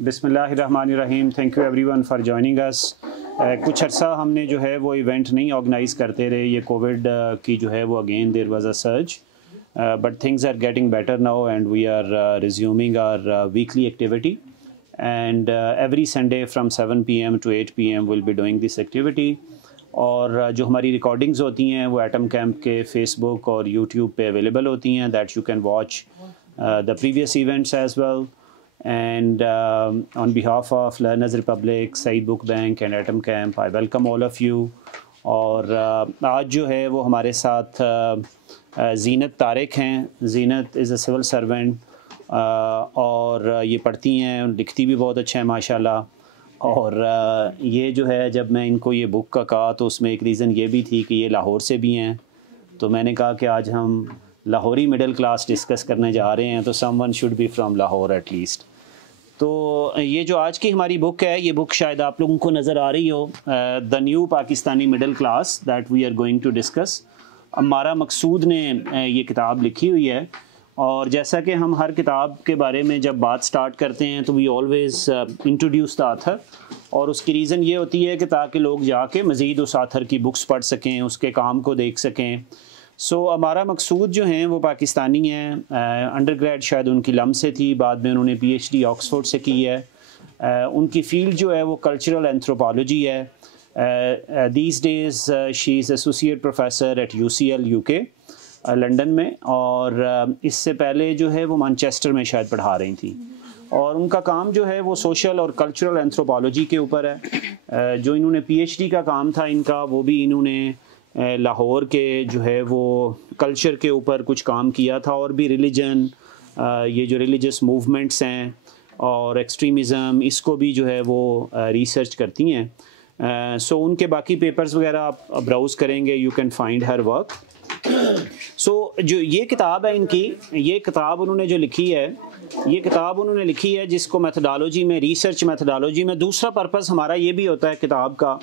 بسم اللہ الرحمن الرحیم. Thank you everyone for joining us. کچھ عرصہ ہم نے جو ہے وہ ایونٹ نہیں آرگنائز کرتے رہے. یہ کووڈ کی جو ہے وہ again there was a surge, but things are getting better now and we are resuming our weekly activity, and every Sunday from 7 PM to 8 PM will be doing this activity. اور جو ہماری recordings ہوتی ہیں وہ Atom Camp کے Facebook اور YouTube پہ available ہوتی ہیں, that you can watch the previous events as well. And on behalf of Learners Republic, Said Book Bank and Atom Camp, I welcome all of you. اور آج جو ہے وہ ہمارے ساتھ زینت طارق ہیں. زینت از اے سول سرونٹ, اور یہ پڑھتی ہیں, لکھتی بھی بہت اچھا ہے ماشاء اللہ. اور یہ جو ہے جب میں ان کو یہ بک کا کہا تو اس میں ایک ریزن یہ بھی تھی کہ یہ لاہور سے بھی ہیں, تو میں نے کہا کہ آج ہم لاہوری مڈل کلاس ڈسکس کرنے جا رہے ہیں, تو someone should be from Lahore at least. تو یہ جو آج کی ہماری بک ہے, یہ بک شاید آپ لوگوں کو نظر آ رہی ہو, the new Pakistani middle class that we are going to discuss. ہمارا مقصود نے یہ کتاب لکھی ہوئی ہے, اور جیسا کہ ہم ہر کتاب کے بارے میں جب بات سٹارٹ کرتے ہیں تو we always introduce the author, اور اس کی ریزن یہ ہوتی ہے کہ تاکہ لوگ جا کے مزید اس آتھر کی بکس پڑھ سکیں, اس کے کام کو دیکھ سکیں. سو ہمارا مقصود جو ہیں وہ پاکستانی ہیں. انڈر گریڈ شاید ان کی لم سے تھی, بعد میں انہوں نے PhD آکسفورڈ سے کی ہے. ان کی فیلڈ جو ہے وہ کلچرل اینتھروپالوجی ہے. These days she is associate professor at UCL UK London میں, اور اس سے پہلے جو ہے وہ مانچسٹر میں شاید پڑھا رہی تھیں. اور ان کا کام جو ہے وہ سوشل اور کلچرل اینتھروپالوجی کے اوپر ہے. جو انہوں نے PhD کا کام تھا ان کا, وہ بھی انہوں نے لاہور کے جو ہے وہ کلچر کے اوپر کچھ کام کیا تھا, اور بھی ریلیجن, یہ جو ریلیجس موومنٹس ہیں اور ایکسٹریمزم, اس کو بھی جو ہے وہ ریسرچ کرتی ہیں. سو ان کے باقی پیپرز وغیرہ آپ براؤز کریں گے, you can find her work. So جو یہ کتاب ہے ان کی, یہ کتاب انہوں نے جو لکھی ہے, یہ کتاب انہوں نے لکھی ہے جس کو میتھڈالوجی میں, ریسرچ میتھڈالوجی میں, دوسرا پرپز ہمارا یہ بھی ہوتا ہے کتاب کا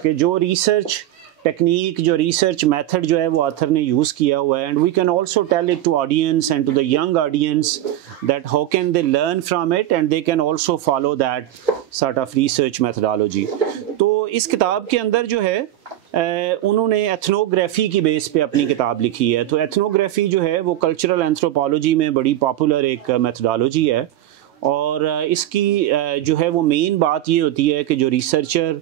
کہ جو ریسرچ ٹیکنیک, جو ریسرچ میتھڈ جو ہے وہ آتھر نے یوز کیا ہوا ہے, and we can also tell it to audience and to the young audience that how can they learn from it and they can also follow that sort of research methodology. تو اس کتاب کے اندر جو ہے انہوں نے ایتھنوگرافی کی بیس پہ اپنی کتاب لکھی ہے. تو ایتھنوگرافی جو ہے وہ کلچرل اینتھروپالوجی میں بڑی پاپولر ایک میتھڈالوجی ہے, اور اس کی جو ہے وہ مین بات یہ ہوتی ہے کہ جو ریسرچر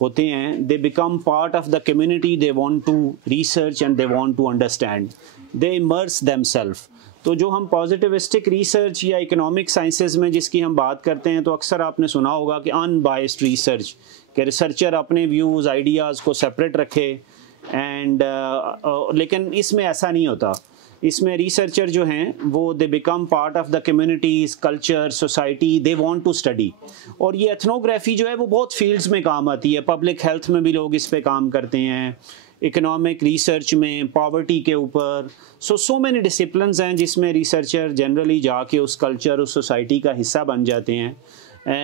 ہوتے ہیں, they become part of the community, they want to research and they want to understand, they immerse them self. تو جو ہم پازیٹیوسٹک ریسرچ یا اکنامک سائنسز میں جس کی ہم بات کرتے ہیں, تو اکثر آپ نے سنا ہوگا کہ ان بائسڈ ریسرچ, کہ ریسرچر اپنے ویوز, آئیڈیاز کو سپریٹ رکھے, اینڈ لیکن اس میں ایسا نہیں ہوتا. اس میں ریسرچر جو ہیں وہ they become part of the communities, culture, society, they want to study. اور یہ ایتھنوگرافی جو ہے وہ بہت فیلڈز میں کام آتی ہے. پبلک ہیلتھ میں بھی لوگ اس پہ کام کرتے ہیں, اکنامک ریسرچ میں, پاورٹی کے اوپر. سو مینی ڈسپلنز ہیں جس میں ریسرچر جنرلی جا کے اس کلچر, اس سوسائٹی کا حصہ بن جاتے ہیں.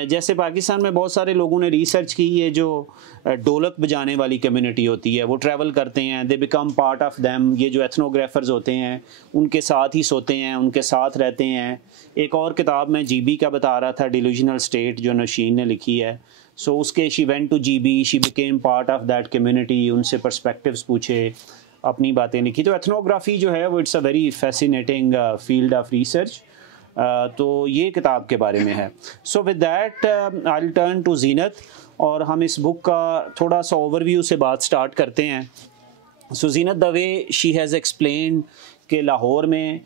جیسے پاکستان میں بہت سارے لوگوں نے ریسرچ کی, یہ جو ڈھولک بجانے والی کمیونٹی ہوتی ہے وہ ٹریول کرتے ہیں, they become part of them. یہ جو ایتھنوگرافرز ہوتے ہیں ان کے ساتھ ہی سوتے ہیں, ان کے ساتھ رہتے ہیں. ایک اور کتاب میں GB کا بتا رہا تھا, ڈیلوژنل اسٹیٹ, جو نوشین نے لکھی ہے. سو اس کے she went to GB, she became part of that community, ان سے پرسپیکٹیوز پوچھے, اپنی باتیں لکھی. تو ایتھنوگرافی جو ہے وہ it's a very fascinating field of research. تو یہ کتاب کے بارے میں ہے. So with that I will turn to Zeenat, اور ہم اس بک کا تھوڑا سا اوور ویو سے بات سٹارٹ کرتے ہیں. سو زینت, دا وے شی ہیز ایکسپلینڈ کہ لاہور میں,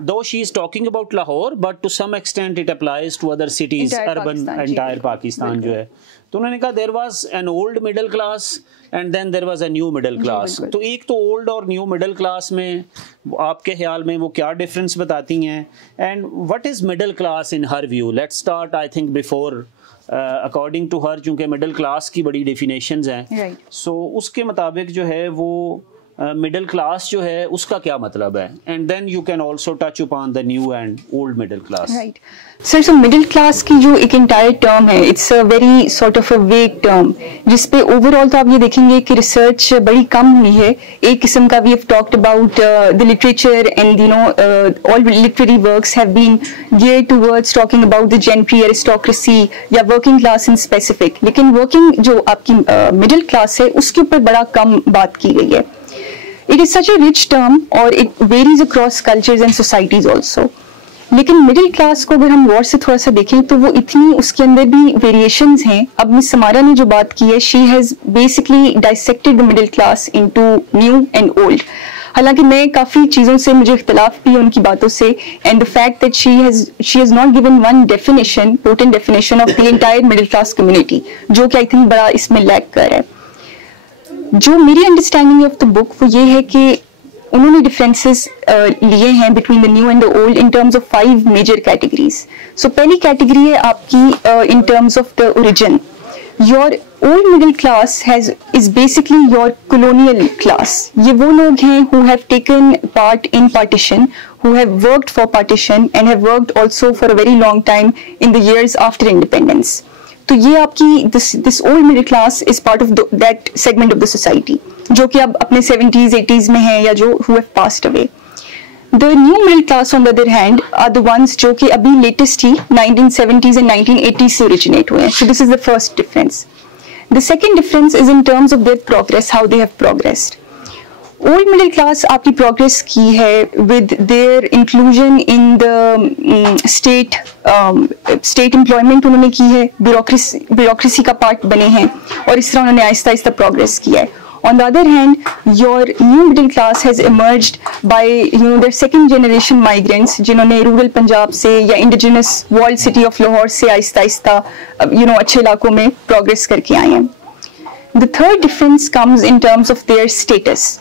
though she is talking about Lahore, but to some extent it applies to other cities, urban, entire Pakistan جو ہے. تو انہوں نے کہا there was an old middle class and then there was a new middle class. تو ایک تو old اور new middle class میں آپ کے خیال میں وہ کیا ڈفرینس بتاتی ہیں, and what is middle class in her view? Let's start I think before according to her, چونکہ middle class کی بڑی ڈیفینیشنز ہیں. سو اس کے مطابق جو ہے وہ مڈل کلاس جو ہے اس کا کیا مطلب ہے, and then you can also touch upon the new and old middle class. Right sir, so middle class کی جو ایک انٹائر ٹرم ہے, it's a very sort of a vague term, جس پہ اوور آل تو آپ یہ دیکھیں گے کہ ریسرچ بڑی کم ہوئی ہے. ایک قسم کا we have talked about the literature and you know all literary works have been گیئر towards talking about the gentry aristocracy یا ورکنگ کلاس ان اسپیسیفک, لیکن ورکنگ جو آپ کی مڈل کلاس ہے اس کے اوپر بڑا کم بات کی گئی ہے. It is such a rich term اور it varies across cultures and societies also. لیکن مڈل کلاس کو اگر ہم غور سے تھوڑا سا دیکھیں تو وہ اتنی اس کے اندر بھی ویریشنز ہیں. اب مس سمارا نے جو بات کی ہے, she has basically dissected the middle class into new and old. حالانکہ میں کافی چیزوں سے مجھے اختلاف بھی ہے ان کی باتوں سے, and the fact that she has not given one definition, potent definition of the entire middle class community, جو کہ I think بڑا اس میں لیک کر ہے. جو میری انڈرسٹینڈنگ آف دا بک وہ یہ ہے کہ انہوں نے ڈفرینسز لیے ہیں between the new and the old in terms of 5 major categories. So پہلی کیٹیگری ہے آپ کی in terms of the origin. Your old middle class is basically your colonial class. یہ وہ لوگ ہیں who have taken part in partition, who have worked for partition and have worked also for a very long time in the years after independence. تو یہ آپ کی this old middle class is part of that segment of the society, جو کہ اب اپنے 70s 80s میں ہیں یا جو who have passed away. The new middle class on the other hand are the ones جو کہ ابھی latest he 1970s and 1980s سے originate ہوئے ہیں. So this is the first difference. The second difference is in terms of their progress, how they have progressed. Old middle class آپ کی progress کی ہے with their inclusion in the state employment انہوں نے کی ہے, بیوروکریسی کا part بنے ہیں, اور اس طرح انہوں نے آہستہ آہستہ پروگرس کیا ہے. On the other hand, your new middle class has emerged by their second generation migrants جنہوں نے رورل پنجاب سے یا indigenous walled city of Lahore سے آہستہ آہستہ اچھے علاقوں میں پروگرس کر کے آئے ہیں. The third difference comes in terms of their status.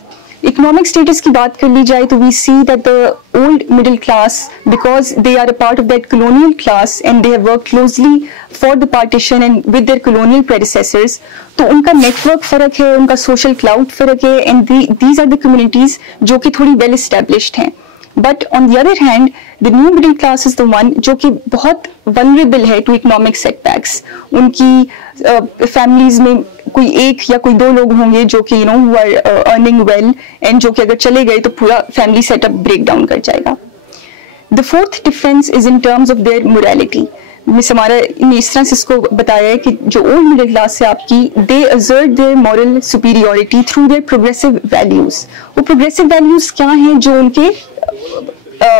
Economic status کی بات کر لی جائے تو we see that the old middle class, because they are a part of that colonial class and they have work closely for the partition and with their colonial predecessors, تو ان کا net work فرق ہے, ان کا social clout فرق ہے, and these are the communities جو کہ تھوڑی ویل اسٹیبلشڈ ہیں. But on the other hand the new middle class is the one جو کہ بہت ونریبل ہے ٹو اکنامک سیٹ بیکس. ان کی فیملیز میں کوئی ایک یا کوئی 2 لوگ ہوں گے جو کہ who are earning well and جو کہ اگر چلے گئے تو پورا family setup breakdown کر جائے گا. The fourth difference is in terms of their morality. مس ہمارا نے اس طرح سے اس کو بتایا ہے کہ جو اولڈ مڈل کلاس ہے آپ کی, دے assert their moral superiority through their progressive values. وہ progressive values کیا ہیں جو ان کے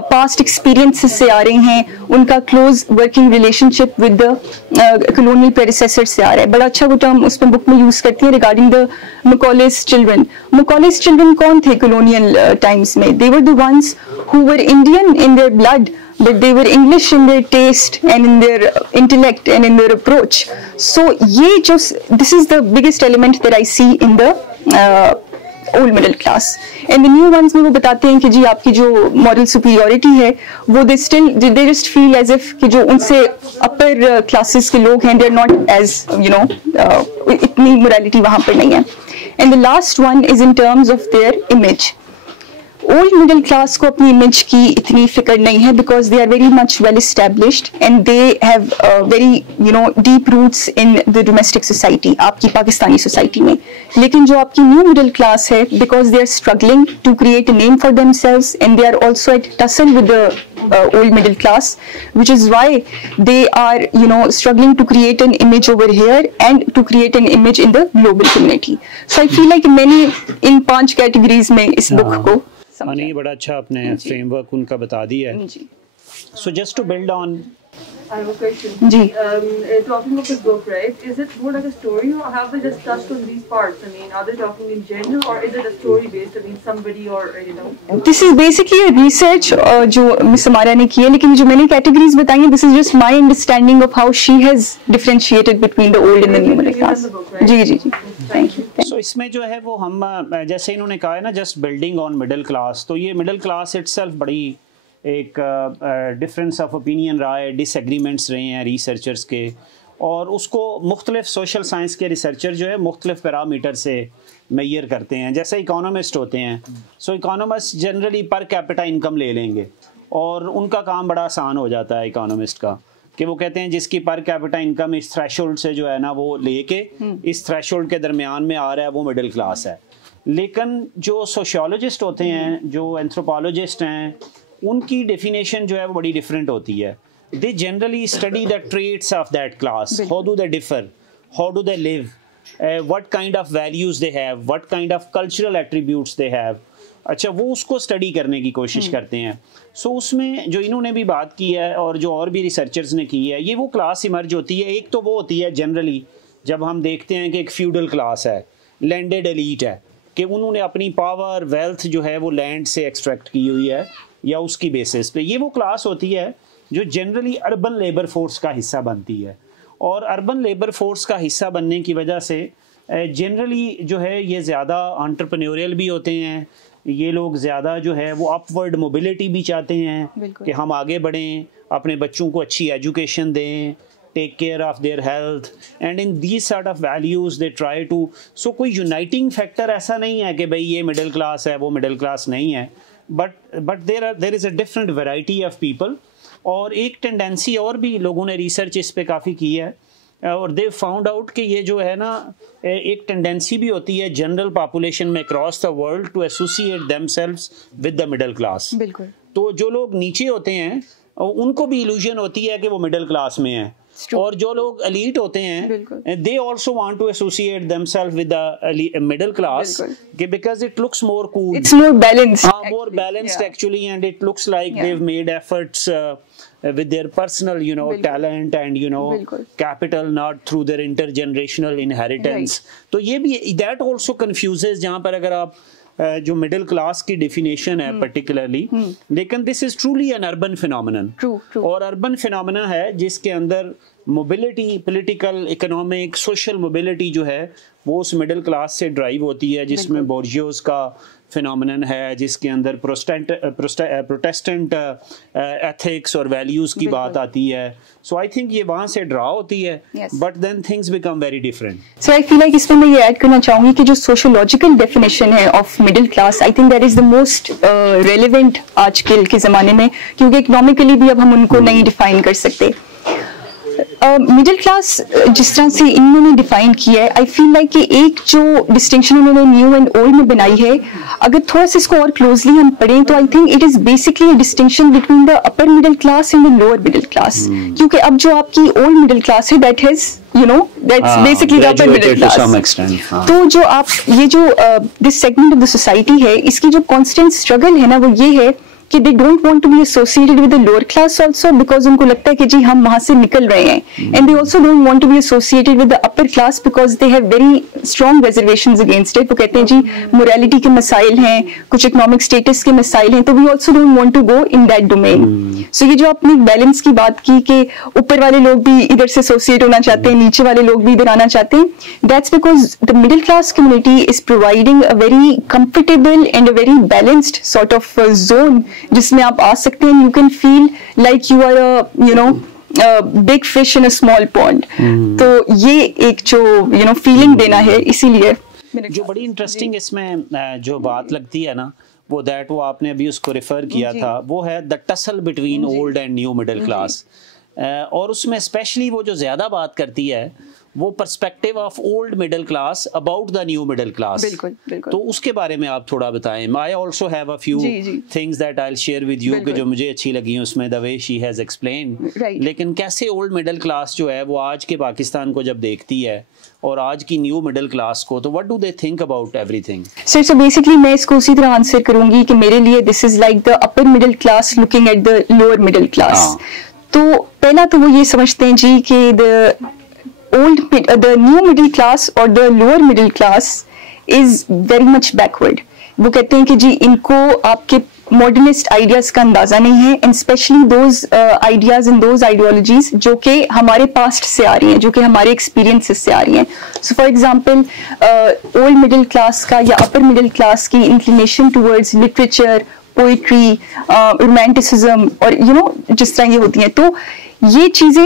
پاسٹ ایکسپیرینس سے آ رہے ہیں, ان کا close working relationship with the colonial predecessor سے آ رہا ہے. بڑا اچھا وہ ٹرم اس میں بک میں یوز کرتی ہیں regarding the Macaulay's children. Macaulay's children کون تھے کولونیل ٹائمس میں؟ They were the ones who were Indian in their blood but they were English in their taste and in their intellect and in their approach. So this is the biggest element that I see in the old middle class. And the new ones میں وہ بتاتے ہیں کہ جی آپ کی جو moral superiority ہے وہ they just feel as if کہ جو ان سے upper classes کے لوگ ہیں they're not as اتنی morality وہاں پر نہیں ہے. And the last one is in terms of their image. Old middle class کو اپنی امیج کی اتنی فکر نہیں ہے because they are very much well established and they have very deep roots in the domestic society, آپ کی Pakistani society میں. لیکن جو آپ کی نیو مڈل کلاس ہے, because they are struggling to create a name for themselves and they are also at tussle with the old middle class, which is why they are struggling to create an image over here and to create an image in the global community. So I feel like many in 5 categories میں اس book کو نہیں بڑا اچھا آپ نے frame work in کا بتا دیا ہے. So just to build on I have a question. G Talking of the book, right? Is it more like a story or have they just touched on these parts? I mean, are they talking in general or is it a story based? I mean, somebody or This is basically a research جو مس ہمارا نے کی ہے, لیکن جو میں نے categories بتائی ہیں, this is just my understanding of how she has differentiated between the old and the new middle class. G G G thank you. So اس میں جو ہے وہ ہم جیسے انہوں نے کہا ہے نا just building on middle class, تو یہ مڈل کلاس اٹ سیلف بڑی ایک ڈفرینس آف اوپینین رہا ہے, ڈس ایگریمنٹس رہے ہیں ریسرچرس کے, اور اس کو مختلف سوشل سائنس کے ریسرچر جو ہے مختلف پیرامیٹر سے میئر کرتے ہیں. جیسے اکانومسٹ ہوتے ہیں, so economist generally per capita income لے لیں گے, اور ان کا کام بڑا آسان ہو جاتا ہے اکانومسٹ کا, کہ وہ کہتے ہیں جس کی پر کیپٹا انکم اس تھریشولڈ سے جو ہے نا وہ لے کے اس تھریشولڈ کے درمیان میں آ رہا ہے, وہ مڈل کلاس ہے. لیکن جو سوشیولوجسٹ ہوتے ہیں, جو اینتھروپولوجسٹ ہیں, ان کی ڈیفینیشن جو ہے وہ بڑی ڈفرینٹ ہوتی ہے. They generally study the traits of that class. How do they differ? How do they live? What kind of values they have? What kind of cultural attributes they have? اچھا, وہ اس کو study کرنے کی کوشش کرتے ہیں. سو اس میں جو انہوں نے بھی بات کی ہے اور جو اور بھی ریسرچرز نے کی ہے, یہ وہ کلاس ایمرج ہوتی ہے. ایک تو وہ ہوتی ہے جنرلی جب ہم دیکھتے ہیں کہ ایک فیوڈل کلاس ہے, لینڈڈ ایلیٹ ہے, کہ انہوں نے اپنی پاور ویلتھ جو ہے وہ لینڈ سے ایکسٹریکٹ کی ہوئی ہے یا اس کی بیسس پہ. یہ وہ کلاس ہوتی ہے جو جنرلی اربن لیبر فورس کا حصہ بنتی ہے, اور اربن لیبر فورس کا حصہ بننے کی وجہ سے جنرلی جو ہے یہ زیادہ انٹرپرینیوریل بھی ہوتے ہیں. یہ لوگ زیادہ جو ہے وہ اپورڈ موبلٹی بھی چاہتے ہیں کہ ہم آگے بڑھیں, اپنے بچوں کو اچھی ایجوکیشن دیں, take care of their health, and in these sort of values they try to. So کوئی یونائٹنگ فیکٹر ایسا نہیں ہے کہ بھئی یہ مڈل کلاس ہے وہ مڈل کلاس نہیں ہے, but there is a different variety of people. اور ایک ٹینڈنسی اور بھی لوگوں نے ریسرچ اس پہ کافی کی ہے, اور دے فاؤنڈ آؤٹ کہ یہ جو ہے نا ایک ٹینڈنسی بھی ہوتی ہے جنرل پاپولیشن میں across the world to associate themselves with the middle class. بالکل. تو جو لوگ نیچے ہوتے ہیں ان کو بھی ایلوژن ہوتی ہے کہ وہ مڈل کلاس میں ہیں, اور جو لوگ ایلیٹ ہوتے ہیں they also want to associate themselves with the middle class because it looks more cool, it's more balanced, more balanced actually, and it looks like they've made efforts with their personal talent and capital, not through their intergenerational inheritance. تو یہ بھی that also confuses, جہاں پر اگر آپ جو middle class کی definition ہے particularly, لیکن this is truly an urban phenomenon, اور اربن فینومینا ہے جس کے اندر mobility, political, economic, social mobility جو ہے وہ اس مڈل کلاس سے ڈرائیو ہوتی ہے, جس میں بورجیوز کا فینومینن ہے, جس کے اندر پروٹیسٹنٹ ایتھکس اور ویلیوز کی بات آتی ہے. سو آئی تھنک یہ وہاں سے ڈرا ہوتی ہے, but then things become very different. So I feel like اس میں یہ ایڈ کرنا چاہوں گی کہ جو سوشولوجیکل ڈیفینیشن ہے of middle class, I think that is the most relevant آج کل کے زمانے میں, کیونکہ اکنامکلی بھی اب ہم ان کو نہیں ڈیفائن کر سکتے. مڈل کلاس جس طرح سے انہوں نے ڈیفائن کیا ہے, آئی فیل لائک کہ ایک جو ڈسٹنکشن انہوں نے نیو اینڈ اولڈ میں بنائی ہے, اگر تھوڑا سا اس کو اور کلوزلی ہم پڑھیں تو I think it is basically a distinction between the upper middle class and the lower middle class. کیونکہ اب جو آپ کی اولڈ مڈل کلاس ہے that has that's basically the upper middle class. تو جو آپ یہ جو this segment of the society ہے, اس کی جو constant struggle ہے نا وہ یہ ہے کہ they don't want to be associated with the lower class also, because ان کو لگتا ہے کہ جی ہم وہاں سے نکل رہے ہیں, and they also don't want to be associated with the upper class because they have very strong reservations against it. وہ کہتے ہیں جی morality کے مسائل ہیں, کچھ economic status کے مسائل ہیں, تو we also don't want to go in that domain. So یہ جو آپ نے بیلنس کی بات کی کہ اوپر والے لوگ بھی ادھر سے associate ہونا چاہتے ہیں, نیچے والے لوگ بھی ادھر آنا چاہتے ہیں, that's because the middle class community is providing a very comfortable and a very balanced sort of zone جس میں آپ آ سکتے ہیں. You can feel like you are a big fish in a small pond. تو یہ ایک جو feeling دینا ہے, اسی لیے جو بڑی انٹرسٹنگ اس میں جو بات لگتی ہے نا وہ وہ آپ نے ابھی اس کو ریفر کیا تھا, وہ ہے the tussle between old and new middle class. اور اس میں اسپیشلی وہ جو زیادہ بات کرتی ہے وہ perspective of old middle class about the new middle class. تو اس کے بارے میں آپ تھوڑا بتائیں. I also have a few things that I will share with you کہ جو مجھے اچھی لگی اس میں, دا وے شی ہیز ایکسپلین. لیکن کیسے اولڈ مڈل کلاس جو ہے وہ آج کے پاکستان کو جب دیکھتی ہے اور آج کی نیو مڈل کلاس کو, تو what do they think about everything? So basically میں اس کو اسی طرح آنسر کروں گی کہ میرے لیے this is like the upper middle class looking at the lower middle class. تو پہلا تو وہ یہ سمجھتے ہیں جی کہ the new middle class or the lower middle class is very much backward. وہ کہتے ہیں کہ جی ان کو آپ کے ماڈرنسٹ آئیڈیاز کا اندازہ نہیں ہے, and especially those ideas and those ideologies جو کہ ہمارے پاسٹ سے آ رہی ہیں, جو کہ ہمارے ایکسپیرینسز سے آ رہی ہیں. So for example old middle class کا یا اپر مڈل کلاس کی inclination towards literature, poetry, romanticism اور جس طرح یہ ہوتی ہیں, تو یہ چیزیں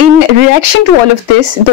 In reaction to all of this, the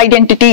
identity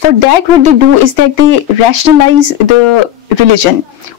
For that what they do is that they rationalize the religion,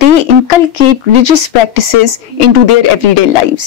they inculcate religious practices into their everyday lives.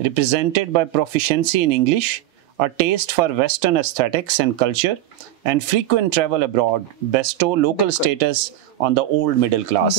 represented by proficiency in English, a taste for Western aesthetics and culture, and frequent travel abroad bestow local status on the old middle class.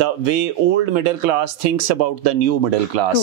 the way old middle class thinks about the new middle class.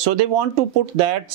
So they want to put that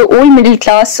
the old middle class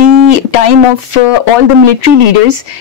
the time of all the military leaders,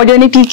modernity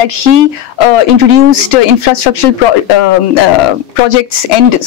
that he introduced infrastructural projects and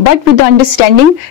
but with the understanding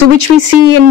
So which we see in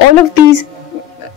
all of these.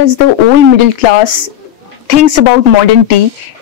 does the old middle class thinks about modernity,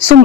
So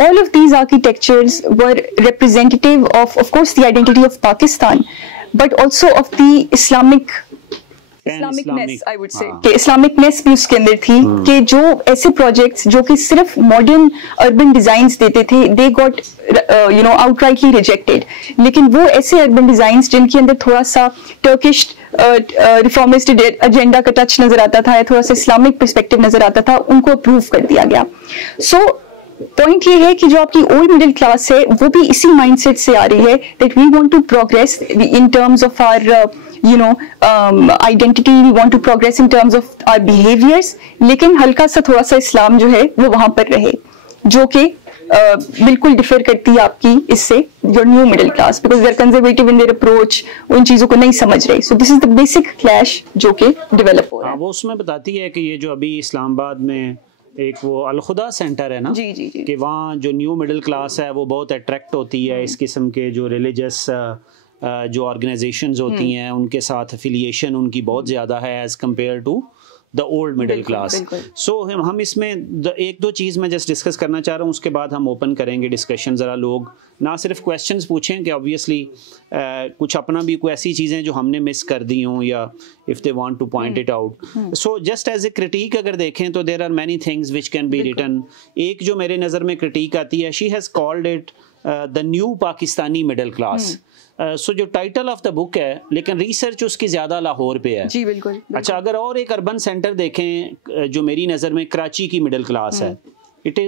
All of these architectures were representative of course, the identity of Pakistan, but also of the Islamic Islamicness, I would say کہ Islamicness بھی اس کے اندر تھی کہ جو ایسے projects جو کہ صرف ماڈرن اربن ڈیزائنس دیتے تھے they got outrightly rejected, لیکن وہ ایسے اربن ڈیزائنس جن کے اندر تھوڑا سا ٹرکش ریفارمسٹ ایجنڈا کا ٹچ نظر آتا تھا یا تھوڑا سا اسلامک پرسپیکٹو نظر آتا تھا, ان کو اپروو کر دیا گیا. سو پوائنٹ یہ ہے کہ جو آپ کی اولڈ مڈل کلاس ہے وہ بھی اسی مائنڈ سیٹ سے آ رہی ہے that we want to progress in terms of our identity, we want to progress in terms of our behaviors, لیکن ہلکا سا تھوڑا سا اسلام جو ہے وہ وہاں پر رہے, جو کہ بالکل ڈفر کرتی ہے آپ کی اس سے your new middle class, because they are conservative in their approach, ان چیزوں کو نہیں سمجھ رہے. So this is the basic clash جو کہ ڈیولپ ہو رہا ہے. وہ اس میں بتاتی ہے کہ یہ جو ابھی اسلام آباد میں ایک وہ الخدا سینٹر ہے نا, جی کہ وہاں جو نیو مڈل کلاس ہے وہ بہت اٹریکٹ ہوتی ہے اس قسم کے جو ریلیجس جو آرگنائزیشنز ہوتی ہیں ان کے ساتھ افیلیشن ان کی بہت زیادہ ہے as compared to the old middle class. So ہم اس میں ایک دو چیز میں جسٹ ڈسکس کرنا چاہ رہا ہوں, اس کے بعد ہم اوپن کریں گے ڈسکشن. ذرا لوگ نہ صرف کویشچنز پوچھیں کہ آبویسلی کچھ اپنا بھی کوئی ایسی چیزیں جو ہم نے مس کر دی ہوں یا if they want to point it out. So just as a critique اگر دیکھیں تو there are many things which can be written. ایک جو میرے نظر میں کرٹیک آتی ہے, she has called it the new Pakistani middle class. So جو ٹائٹل آف دا بک ہے لیکن ریسرچ اس کی زیادہ لاہور پہ ہے. جی بالکل. اچھا اگر اور ایک اربن سینٹر دیکھیں جو میری نظر میں کراچی کی مڈل کلاس ہے, it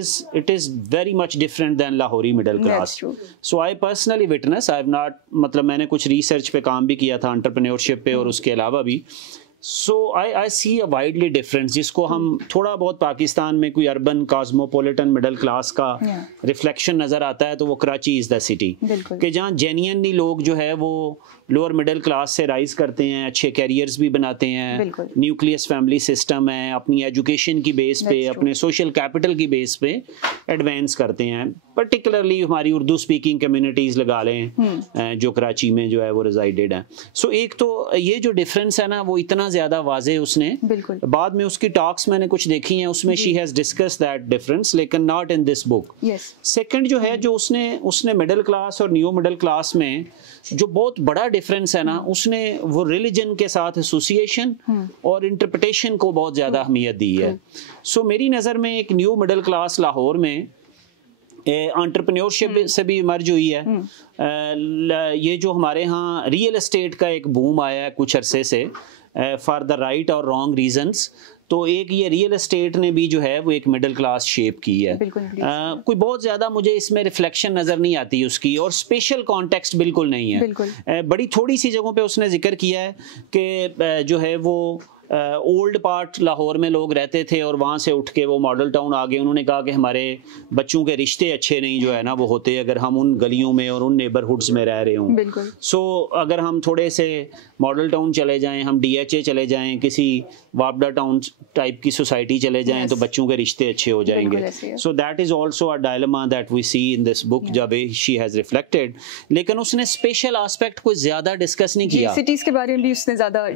is very much different than Lahori middle class. So I personally witness, I have not, مطلب میں نے کچھ ریسرچ پہ کام بھی کیا تھا انٹرپرینیورشپ پہ اور اس کے علاوہ بھی. سو I see a widely difference جس کو ہم تھوڑا بہت پاکستان میں کوئی اربن کاسموپولیٹن مڈل کلاس کا ریفلیکشن نظر آتا ہے تو وہ کراچی از دا سٹی, کہ جہاں جینینلی لوگ جو ہے وہ لوور مڈل کلاس سے رائز کرتے ہیں, اچھے کیریئرز بھی بناتے ہیں, نیوکلیس فیملی سسٹم ہے, اپنی ایجوکیشن کی بیس پہ, اپنے سوشل کیپٹل کی بیس پہ ایڈوانس کرتے ہیں. پرٹیکولرلی ہماری اردو اسپیکنگ کمیونٹیز لگا لیں جو کراچی میں جو ہے وہ ریزائڈیڈ ہیں. سو ایک تو یہ جو ڈفرینس ہے نا وہ اتنا زیادہ واضح اس نے بعد میں اس کی ٹاکس میں نے کچھ دیکھی ہیں اس میں she has discuss that difference, لیکن not in this book. Second جو ہے جو اس نے مڈل کلاس اور نیو مڈل کلاس میں جو بہت بڑا ڈفرینس ہے نا, اس نے وہ ریلیجن کے ساتھ ایسوسیشن اور انٹرپریٹیشن کو بہت زیادہ اہمیت دی ہے. سو میری نظر میں ایک نیو مڈل کلاس لاہور میں انٹرپرینیورشپ سے بھی ایمرج ہوئی ہے. یہ جو ہمارے ہاں ریئل اسٹیٹ کا ایک بوم آیا ہے کچھ عرصے سے فار دا رائٹ اور رانگ ریزنس, تو ایک یہ ریئل اسٹیٹ نے بھی جو ہے وہ ایک مڈل کلاس شیپ کی ہے. کوئی بہت زیادہ مجھے اس میں ریفلیکشن نظر نہیں آتی اس کی, اور اسپیشل کانٹیکسٹ بالکل نہیں ہے. بڑی تھوڑی سی جگہوں پہ اس نے ذکر کیا ہے کہ جو ہے وہ اولڈ پارٹ لاہور میں لوگ رہتے تھے اور وہاں سے اٹھ کے وہ ماڈل ٹاؤن آ گئے. انہوں نے کہا کہ ہمارے بچوں کے رشتے اچھے نہیں جو ہے نا وہ ہوتے اگر ہم ان گلیوں میں اور ان نیبرہڈز میں رہ رہے ہوں. سو اگر ہم تھوڑے سے ماڈل ٹاؤن چلے جائیں, ہم ڈی ایچ اے چلے جائیں, کسی وابڈا ٹاؤن ٹائپ کی سوسائٹی چلے جائیں تو بچوں کے رشتے اچھے ہو جائیں گے. So that is also a dilemma that we see in this book جب شی ہیز ریفلیکٹڈ. لیکن اس نے اسپیشل آسپیکٹ کوئی زیادہ ڈسکس نہیں کیا, سٹیز کے بارے میں بھی اس نے زیادہ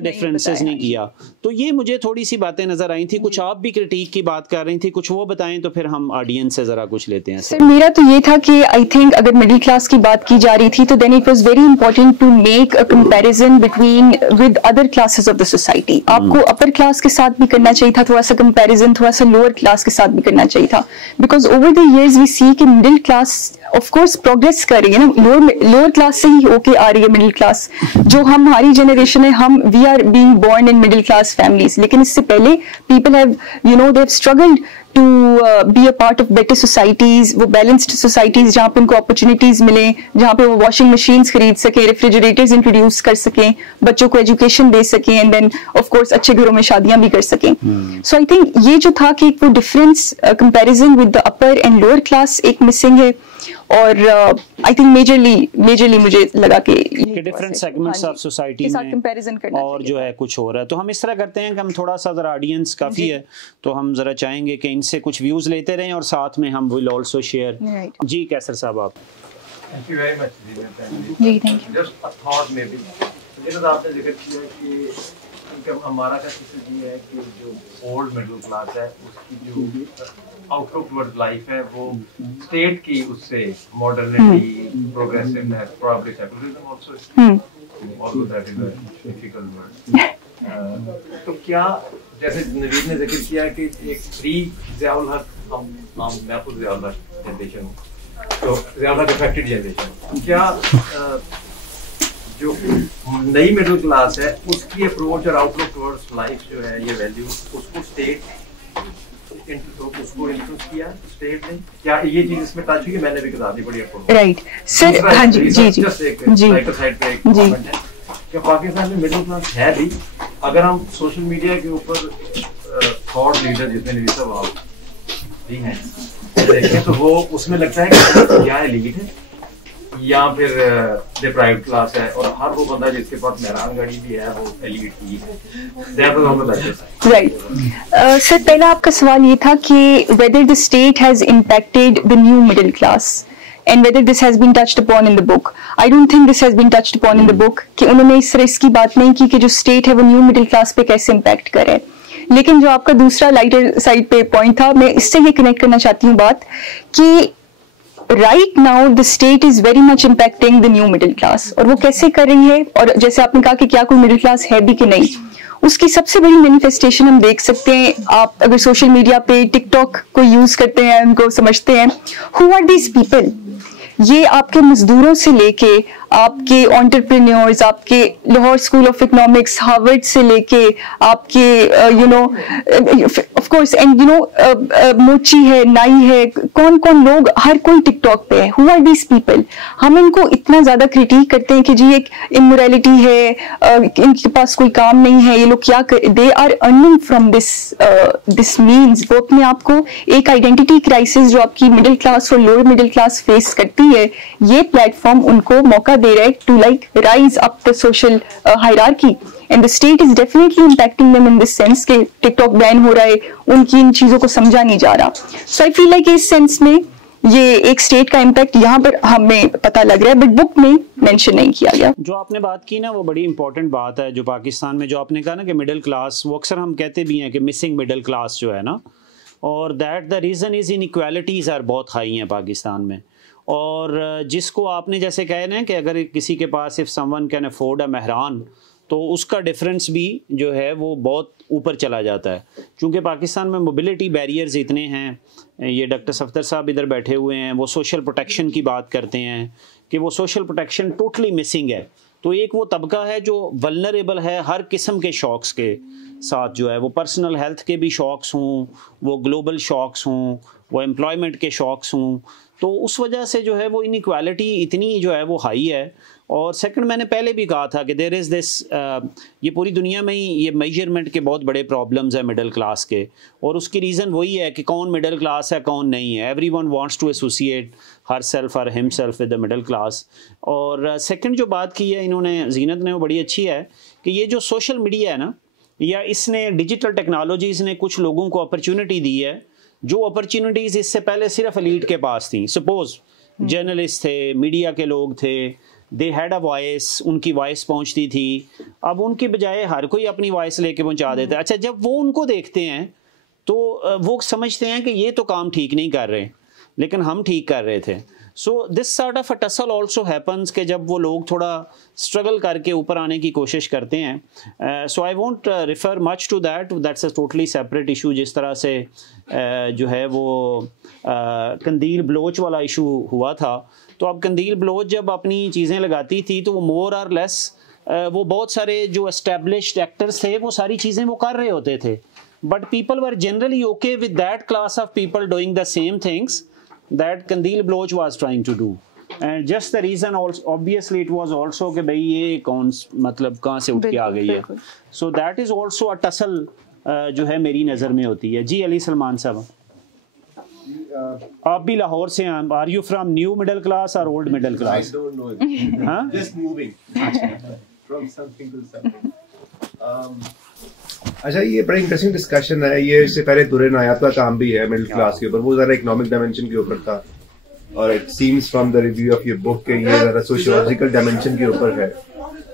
ڈفرینسز نہیں کیا. تو یہ مجھے تھوڑی سی باتیں نظر آئی تھی. کچھ آپ بھی کرٹیک کی بات کر رہی تھی, کچھ وہ بتائیں تو پھر ہم آڈینس سے ذرا کچھ لیتے ہیں. سر میرا تو یہ تھا کہ آئی تھنک اگر مڈل کلاس کی بات کی جا رہی تھی تو then it was very important to make a comparison between with other classes of the society. آپ کو اپر کلاس کے ساتھ بھی کرنا چاہیے تھا تھوڑا سا کمپیریزن, تھوڑا سا لوور کلاس کے ساتھ بھی کرنا چاہیے تھا, because over the years we see کہ middle class of course progress کر رہی ہے نا, لوور کلاس سے ہی ہو کے آ رہی ہے مڈل کلاس. جو ہماری جنریشن ہے, ہم we are being born in middle class families, لیکن اس سے پہلے people have they have struggled to be a part of better societies, وہ بیلنسڈ سوسائٹیز جہاں پہ ان کو اپرچونیٹیز ملیں, جہاں پہ وہ واشنگ مشینس خرید سکیں, ریفریجریٹرز انٹروڈیوس کر سکیں, بچوں کو ایجوکیشن دے سکیں, اینڈ دین آف کورس اچھے گھروں میں شادیاں بھی کر سکیں. سو آئی تھنک یہ جو تھا کہ وہ difference comparison with the upper and lower class ایک مسنگ ہے. اور آئی تھنک میجرلی مجھے لگا کہ ڈفرینٹ سیگمنٹس آف سوسائٹی میں اور جو ہے کچھ ہو رہا ہے. تو ہم اس طرح کرتے ہیں کہ ہم تھوڑا سا ذرا آڈینس کافی ہے تو ہم ذرا چاہیں گے کہ ان سے کچھ ویوز لیتے رہیں اور ساتھ میں ہم ول آلسو شیئر. جی کیسر صاحب آپ. Thank you very much. جی thank you. Just a thought میں بھی جیسا آپ نے ذکر کیا کہ ہمارا کا سسٹم یہ ہے کہ جو اولڈ مڈل کلاس ہے اس کی جو آؤٹ لک ٹورڈ لائف ہے وہ اسٹیٹ کی اس سے modernity progressiveness probably secularism also although that is a difficult word تو کیا جیسے نوید نے ذکر کیا کہ ایک پری ضیاء الحق میں خود ضیاء الحق جنریشن ہوں تو ضیاء الحق افیکٹڈ جنریشن کیا جو نئی مڈل کلاس ہے اس کی اپروچ اور آؤٹ لک ٹورڈز لائف جو ہے یہ ویلیو اس کو اسٹیٹ اس کو انفلوئنس کیا اسٹیٹ نے کیا یہ چیز اس میں ٹچ ہوئی میں نے بھی کتاب پڑھی ہے رائٹ سر ہاں جی جی جی جی کہ پاکستان میں مڈل کلاس ہے بھی اگر ہم سوشل میڈیا کے اوپر تھاٹ لیڈر جس میں نوید صاحب بھی ہیں دیکھیں تو وہ اس میں لگتا ہے کہ یا ایلیٹ ہے یا پھر ڈپرائیوڈ کلاس ہے اور ہر وہ بندہ جس کے پاس مہران گاڑی بھی ہے وہ ایلیٹ ہی ہے. رائٹ سر پہلا آپ کا سوال یہ تھا کہ whether the state has impacted the new middle class and whether this has been touched upon in the book. I don't think this has been touched upon in the book کہ انہوں نے اس طرح اس کی بات نہیں کی کہ جو state ہے وہ new middle class پہ کیسے امپیکٹ کرے. لیکن جو آپ کا دوسرا لائٹر سائڈ پہ پوائنٹ تھا میں اس سے یہ کنیکٹ کرنا چاہتی ہوں بات کہ right now the state is very much impacting the new middle class اور وہ کیسے کر رہی ہے اور جیسے آپ نے کہا کہ کیا کوئی middle class ہے بھی کہ نہیں اس کی سب سے بڑی مینیفیسٹیشن ہم دیکھ سکتے ہیں. آپ اگر سوشل میڈیا پہ ٹک ٹاک کو یوز کرتے ہیں ان کو سمجھتے ہیں who are these people یہ آپ کے مزدوروں سے لے کے آپ کے انٹرپرینیورز آپ کے Lahore school of economics Harvard سے لے کے آپ کے آف کورس اینڈ موچی ہے نائی ہے کون کون لوگ ہر کوئی ٹک ٹاک پہ ہے. ہو آر دیز پیپل ہم ان کو اتنا زیادہ کریٹیک کرتے ہیں کہ جی ایک امورالٹی ہے ان کے پاس کوئی کام نہیں ہے یہ لوگ کیا they are earning from this means وہ اپنے آپ کو ایک آئیڈینٹی کرائسس جو آپ کی مڈل کلاس اور لوور مڈل کلاس فیس کرتی ہے یہ پلیٹ فارم ان کو موقع دے رہا ہے to like rise up the social hierarchy and the state is definitely impacting them in this sense کہ ٹک ٹاک بین ہو رہا ہے ان کی ان چیزوں کو سمجھا نہیں جا رہا. سو I feel like us sense میں یہ ایک اسٹیٹ کا امپیکٹ یہاں پر ہمیں پتہ لگ رہا ہے بٹ بک میں مینشن نہیں کیا گیا. جو آپ نے بات کی نا وہ بڑی امپورٹنٹ بات ہے جو پاکستان میں جو آپ نے کہا نا کہ مڈل کلاس وہ اکثر ہم کہتے بھی ہیں کہ مسنگ مڈل کلاس جو ہے نا اور that the reason is inequalities are بہت ہائی ہیں پاکستان میں. اور جس کو آپ نے جیسے کہے نا کہ اگر کسی کے پاس if someone can afford a Mehran تو اس کا ڈفرینس بھی جو ہے وہ بہت اوپر چلا جاتا ہے چونکہ پاکستان میں موبلٹی بیریئرز اتنے ہیں. یہ ڈاکٹر صفدر صاحب ادھر بیٹھے ہوئے ہیں وہ سوشل پروٹیکشن کی بات کرتے ہیں کہ وہ سوشل پروٹیکشن ٹوٹلی مسنگ ہے. تو ایک وہ طبقہ ہے جو ولنریبل ہے ہر قسم کے شوقس کے ساتھ جو ہے وہ پرسنل ہیلتھ کے بھی شوقس ہوں وہ گلوبل شوقس ہوں وہ امپلائمنٹ کے شوقس ہوں تو اس وجہ سے جو ہے وہ انیکویلٹی اتنی جو ہے وہ ہائی ہے. اور سیکنڈ میں نے پہلے بھی کہا تھا کہ دیر از دس یہ پوری دنیا میں ہی یہ میجرمنٹ کے بہت بڑے پرابلمز ہیں مڈل کلاس کے اور اس کی ریزن وہی ہے کہ کون مڈل کلاس ہے کون نہیں ہے. Everyone wants to associate herself اور himself with the middle class. اور سیکنڈ جو بات کی ہے انہوں نے زینت نے وہ بڑی اچھی ہے کہ یہ جو سوشل میڈیا ہے نا یا اس نے ڈیجیٹل ٹیکنالوجیز نے کچھ لوگوں کو اپرچونٹی دی ہے جو اپرچونٹیز اس سے پہلے صرف ایلیٹ کے پاس تھیں. سپوز جرنلسٹ تھے میڈیا کے لوگ تھے دے ہیڈ اے وائس ان کی وائس پہنچتی تھی. اب ان کی بجائے ہر کوئی اپنی وائس لے کے پہنچا دیتا ہے. اچھا جب وہ ان کو دیکھتے ہیں تو وہ سمجھتے ہیں کہ یہ تو کام ٹھیک نہیں کر رہے لیکن ہم ٹھیک کر رہے تھے. So this sort of a tussle also happens کہ جب وہ لوگ تھوڑا اسٹرگل کر کے اوپر آنے کی کوشش کرتے ہیں. So I won't refer much to that's a totally separate issue. جس طرح سے جو ہے وہ قندیل بلوچ والا ایشو ہوا تھا تو اب قندیل بلوچ جب اپنی چیزیں لگاتی تھی تو وہ مور اور لیس وہ بہت سارے جو اسٹیبلشڈ ایکٹرز تھے وہ ساری چیزیں وہ کر رہے ہوتے تھے but people were generally okay with that class of people doing the same things that Qandeel Baloch was trying to do. And just the reason also, obviously it was also کہ بھئی یہ کون مطلب کہاں سے اٹھ کے آ گئی ہے. So that is also a tussle جو ہے میری نظر میں ہوتی ہے. جی علی سلمان صاحب آپ بھی لاہور سے ہیں. Are you from new middle class or old middle class? I don't know. ہاں Just moving from something to something. اچھا یہ بڑا انٹرسٹنگ ڈسکشن ہے. یہ اس سے پہلے درِ نایاب کا کام بھی ہے مڈل کلاس کے اوپر. وہ ذرا اکنامک ڈائمینشن کے اوپر تھا اور it seems from the review of your book کہ یہ ذرا سوشیولوجیکل ڈائمینشن کے اوپر ہے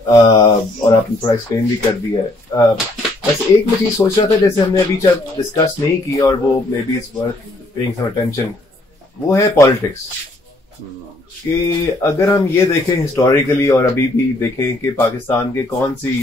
اور آپ نے تھوڑا ایکسپلین بھی کر دیا ہے. بس ایک میں چیز سوچ رہا تھا جیسے ہم نے ابھی ڈسکس نہیں کی اور وہ maybe it's worth paying some attention وہ ہے پالیٹکس. کہ اگر ہم یہ دیکھیں ہسٹوریکلی اور ابھی بھی دیکھیں کہ پاکستان کے کون سی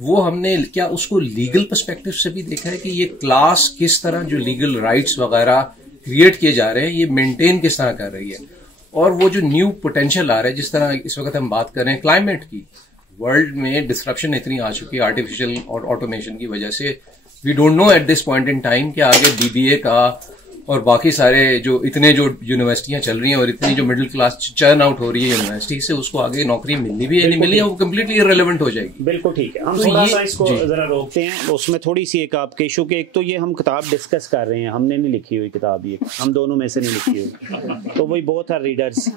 وہ ہم نے کیا اس کو لیگل پرسپیکٹو سے بھی دیکھا ہے کہ یہ کلاس کس طرح جو لیگل رائٹس وغیرہ کریٹ کیے جا رہے ہیں یہ مینٹین کس طرح کر رہی ہے, اور وہ جو نیو پوٹینشیل آ رہا ہے, جس طرح اس وقت ہم بات کر رہے ہیں کلائمیٹ کی, ورلڈ میں ڈسرپشن اتنی آ چکی ہے آرٹیفیشیل اور آٹومیشن کی وجہ سے, we don't know at this point in time کہ آگے BBA کا اور باقی سارے جو اتنے جو یونیورسٹیاں چل رہی ہیں اور اتنی جو مڈل کلاس چرن آؤٹ ہو رہی ہے یونیورسٹی سے, اس کو آگے نوکری ملنی بھی ہے نہیں ملی ہے, وہ کمپلیٹلی ارریلیونٹ ہو جائے گی. بالکل ٹھیک ہے, ہم تھوڑا سا اس کو ذرا روکتے ہیں. اس میں تھوڑی سی ایک آپ کے ایشو کہ ایک تو یہ ہم کتاب ڈسکس کر رہے ہیں, ہم نے نہیں لکھی ہوئی کتاب, یہ ہم دونوں میں سے نہیں لکھی ہوئی, تو وہی بہت آر ریڈرس,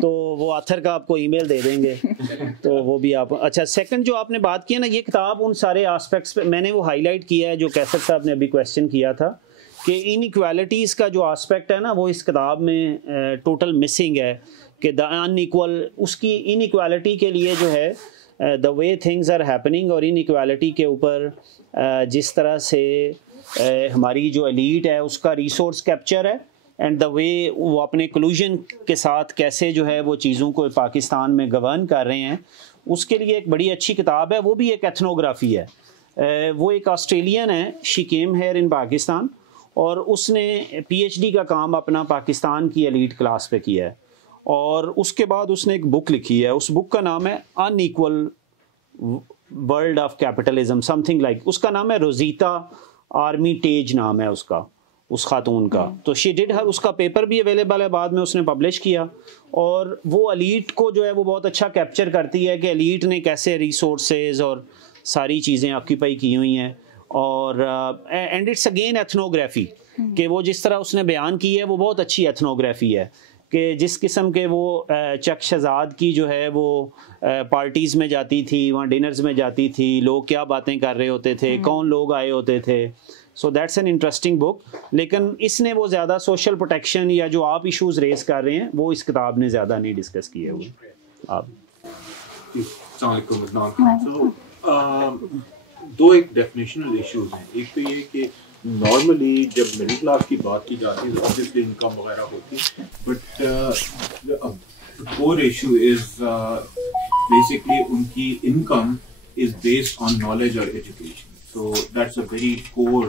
تو وہ آتھر کا آپ کو ای میل دے دیں گے, تو وہ بھی آپ. اچھا, سیکنڈ جو آپ نے بات کی ہے نا, یہ کتاب ان سارے آسپیکٹس پہ میں نے وہ ہائی لائٹ کیا ہے جو کیسر صاحب نے ابھی کویشچن کیا تھا کہ انیکویلٹیز کا جو آسپیکٹ ہے نا وہ اس کتاب میں ٹوٹل مسنگ ہے, کہ دا ان ایکول, اس کی انیکویلٹی کے لیے جو ہے دا وے تھنگز آر ہیپننگ, اور انیکویلٹی کے اوپر جس طرح سے ہماری جو ایلیٹ ہے اس کا ریسورس کیپچر ہے, اینڈ دا وے وہ اپنے کلوژن کے ساتھ کیسے جو ہے وہ چیزوں کو پاکستان میں گورن کر رہے ہیں, اس کے لیے ایک بڑی اچھی کتاب ہے. وہ بھی ایک ایتھنوگرافی ہے. وہ ایک آسٹریلین ہے, she came here in Pakistan, اور اس نے PhD کا کام اپنا پاکستان کی ایلیٹ کلاس پہ کیا ہے, اور اس کے بعد اس نے ایک بک لکھی ہے. اس بک کا نام ہے unequal world of capitalism, something like, اس کا نام ہے روزیتا آرمی ٹیج نام ہے اس کا, اس خاتون کا. تو شی ڈڈ ہر, اس کا پیپر بھی اویلیبل ہے, بعد میں اس نے پبلش کیا, اور وہ ایلیٹ کو جو ہے وہ بہت اچھا کیپچر کرتی ہے کہ ایلیٹ نے کیسے ریسورسز اور ساری چیزیں آکیپائی کی ہوئی ہیں. اور اینڈ اٹس اگین ایتھنوگرافی, کہ وہ جس طرح اس نے بیان کی ہے وہ بہت اچھی ایتھنوگرافی ہے, کہ جس قسم کے وہ چک شہزاد کی جو ہے وہ پارٹیز میں جاتی تھی, وہاں ڈنرز میں جاتی تھی, لوگ کیا باتیں کر رہے ہوتے تھے, کون لوگ آئے ہوتے تھے. So that's an interesting book, لیکن اس نے وہ زیادہ سوشل پروٹیکشن یا جو آپ ایشوز ریز کر رہے ہیں وہ اس کتاب نے زیادہ نہیں ڈسکس کیے ہوئے. آپ السلام علیکم. دو ایک ڈیفینیشنل ایشوز ہیں. ایک تو یہ کہ نارملی جب مڈل کلاس کی بات کی جاتی ہے obviously انکم وغیرہ ہوتی ہے, but core issue is basically ان کی income is based on knowledge اور education. So that's a very core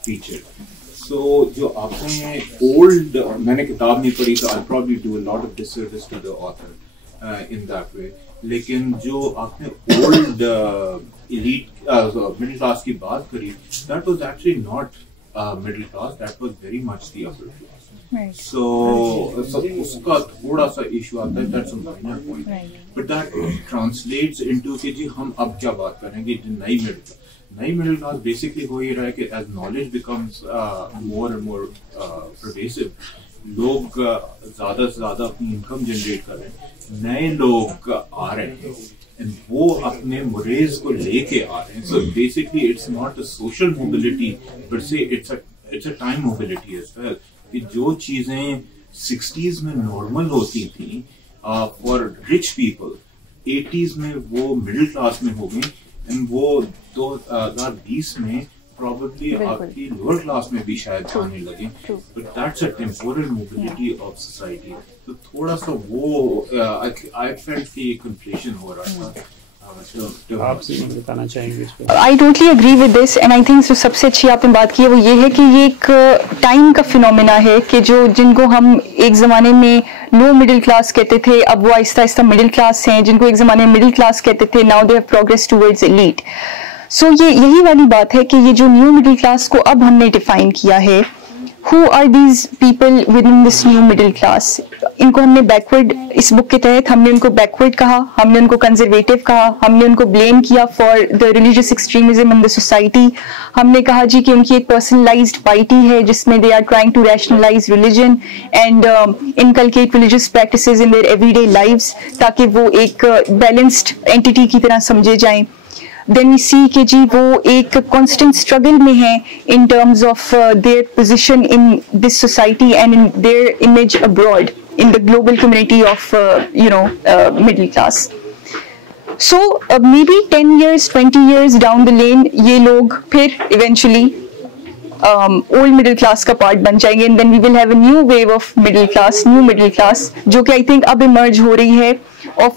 feature. So جو آپ نے اولڈ, میں نے کتاب نہیں پڑھی تو I'll probably do a lot of disservice to the author in that way, لیکن جو آپ نے اولڈ elite middle class کی بات کری, that was actually not middle class, that was very much the upper class. Right. So اس کا تھوڑا سا ایشو آتا ہے, that's a minor point. Right. But that translates into کہ جی ہم اب کیا بات کریں گے نئی middle class basically ہو یہ رہا ہے کہ as knowledge becomes more and more pervasive, لوگ زیادہ سے زیادہ اپنی انکم جنریٹ کر رہے ہیں, نئے لوگ آ رہے ہیں, وہ اپنے مریض کو لے کے آ رہے ہیں. So basically it's not a social mobility per se, it's a time mobility as well, کہ جو چیزیں 60s میں نارمل ہوتی تھیں فار رچ پیپل, 80s میں وہ مڈل کلاس میں ہو گئیں, اینڈ وہ 2020 میں probably آپ کی لوور کلاس میں بھی شاید آنے لگیں. But that's a temporal mobility of society. تو تھوڑا سا وہ I felt کہ یہ کنفلیشن ہو رہا تھا. آپ سے بتانا چاہیں گے اس پہ؟ I totally agree with this, and I think جو سب سے اچھی آپ نے بات کی ہے وہ یہ ہے کہ یہ ایک ٹائم کا فینومینا ہے کہ جن کو ہم ایک زمانے میں لو مڈل کلاس کہتے تھے, اب وہ آہستہ آہستہ مڈل کلاس ہیں. جن کو ایک زمانے میں مڈل کلاس کہتے تھے, now they have progressed towards elite. سو یہی والی بات ہے کہ یہ جو نیو مڈل کلاس کو اب ہم نے ڈیفائن کیا ہے, who are these people within this new middle class, ان کو ہم نے بیکورڈ, اس بک کے تحت ہم نے ان کو بیکورڈ کہا, ہم نے ان کو کنزرویٹو کہا, ہم نے ان کو بلیم کیا for the religious extremism in the society. ہم نے کہا جی کہ ان کی ایک پرسنلائزڈ پائٹی ہے جس میں they are trying to rationalize religion and inculcate religious practices in their everyday lives, تاکہ وہ ایک بیلنسڈ اینٹی کی طرح سمجھے جائیں. Then we see کہ جی وہ ایک constant struggle میں ہیں in terms of their position in this society and in their image abroad in the global community of middle class. So maybe 10 years 20 years down the lane یہ لوگ پھر eventually old middle class کا part بن جائیں گے, and then we will have a new wave of middle class, new middle class, جو کہ I think اب emerge ہو رہی ہے of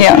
yeah.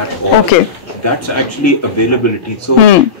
at all. Okay. That's actually availability. So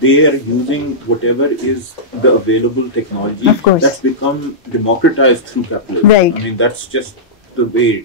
They are using whatever is the available technology that's become democratized through capitalism. Right. I mean that's just the way.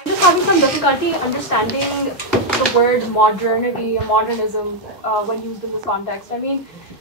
I'm just having some difficulty understanding the word modernity or modernism when used in this context. I mean,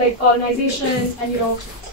like colonization and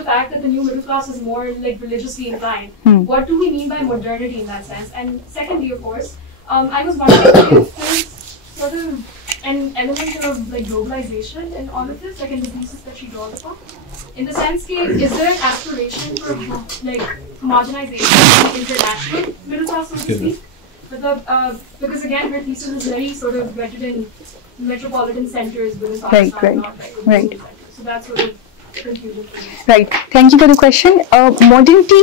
the fact that the new middle class is more like religiously inclined, what do we mean by modernity in that sense? And secondly, of course, I was wondering if there's sort of an element of like globalization in all of this, like in the thesis that she draws upon, in the sense that is there an aspiration for like homogenization in the international middle class, so to speak? Because again, her thesis is very sort of vetted in metropolitan centers within Pakistan, not like right. centers. So that's sort of confusing for me. Right. Thank you for the question. Modernity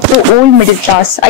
of the old middle class,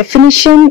definition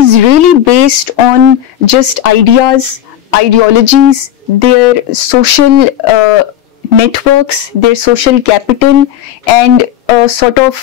is really based on just ideas, ideologies, their social networks, their social capital, and sort of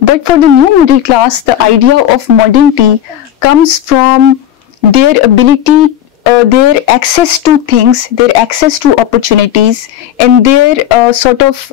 But for the new middle class, the idea of modernity comes from their ability, their access to things, their access to opportunities, and their sort of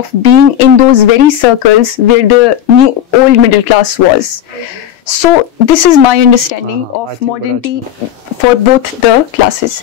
of being in those very circles where the new old middle class was. So this is my understanding of modernity for both the classes.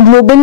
global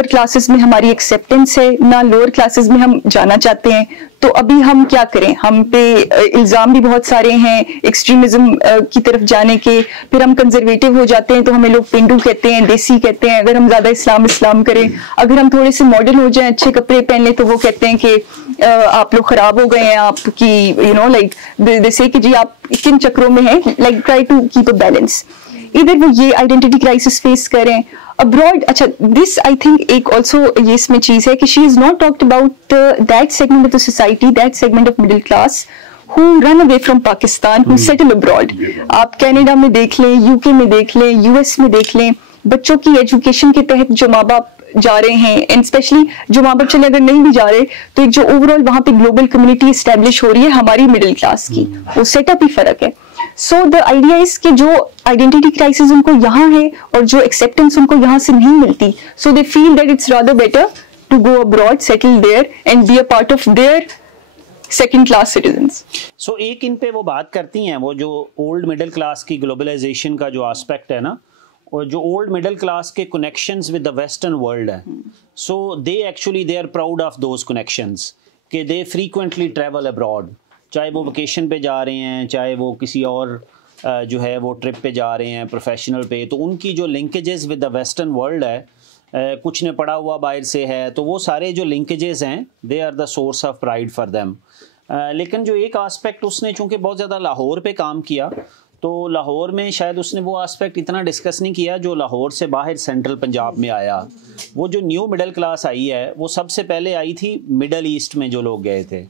upper classes میں ہماری acceptance ہے نہ lower classes میں ہم جانا چاہتے ہیں. تو ابھی ہم کیا کریں؟ ہم پہ الزام بھی بہت سارے ہیں ایکسٹریمزم کی طرف جانے کے. پھر ہم کنزرویٹو ہو جاتے ہیں تو ہمیں لوگ پینڈو کہتے ہیں, دیسی کہتے ہیں. اگر ہم زیادہ اسلام کریں, اگر ہم تھوڑے سے ماڈرن ہو جائیں, اچھے کپڑے پہن لیں, تو وہ کہتے ہیں کہ آپ لوگ خراب ہو گئے ہیں, آپ کی لائک جیسے کہ جی آپ کن چکروں میں ہیں. Like try to keep a balance. ادھر وہ یہ آئیڈینٹی کرائسس فیس کریں. ابراڈ, اچھا دس آئی تھنک ایک آلسو یہ اس میں چیز ہے کہ she is not talked about that segment of the society, that segment of middle class who run away from Pakistan, who settle abroad. آپ Canada میں دیکھ لیں, یو کے میں دیکھ لیں, یو ایس میں دیکھ لیں, بچوں کی ایجوکیشن کے تحت جو ماں باپ جا رہے ہیں, اینڈ اسپیشلی جو ماں باپ چلے اگر نہیں بھی جا رہے, تو ایک جو اوور آل وہاں پہ گلوبل کمیونٹی اسٹیبلش ہو رہی ہے ہماری مڈل کلاس کی, وہ سیٹ اپ ہی فرق ہے. سو دا آئیڈیا از کہ جو آئیڈینٹی کرائسس ان کو یہاں ہے اور جو ایکسیپٹنس ان کو یہاں سے نہیں ملتی, so they feel that it's rather better to go abroad, settle there and be a part of their second class citizens. So ایک ان پہ وہ بات کرتی ہیں, وہ جو اولڈ مڈل کلاس کی گلوبلائزیشن کا جو آسپیکٹ ہے نا, اور جو اولڈ مڈل کلاس کے connections with the western world ہے, so they actually they are proud of those connections کہ دے فریکوینٹلی ٹریول ابراڈ, چاہے وہ ویکیشن پہ جا رہے ہیں, چاہے وہ کسی اور جو ہے وہ ٹرپ پہ جا رہے ہیں پروفیشنل پہ. تو ان کی جو linkages with the western world ہے, کچھ نے پڑھا ہوا باہر سے ہے, تو وہ سارے جو لنکیجز ہیں they are the source of pride for them. لیکن جو ایک آسپیکٹ اس نے چونکہ بہت زیادہ لاہور پہ کام کیا, تو لاہور میں شاید اس نے وہ آسپیکٹ اتنا ڈسکس نہیں کیا جو لاہور سے باہر سینٹرل پنجاب میں آیا. وہ جو نیو مڈل کلاس آئی ہے وہ سب سے پہلے آئی تھی مڈل ایسٹ میں جو لوگ گئے تھے,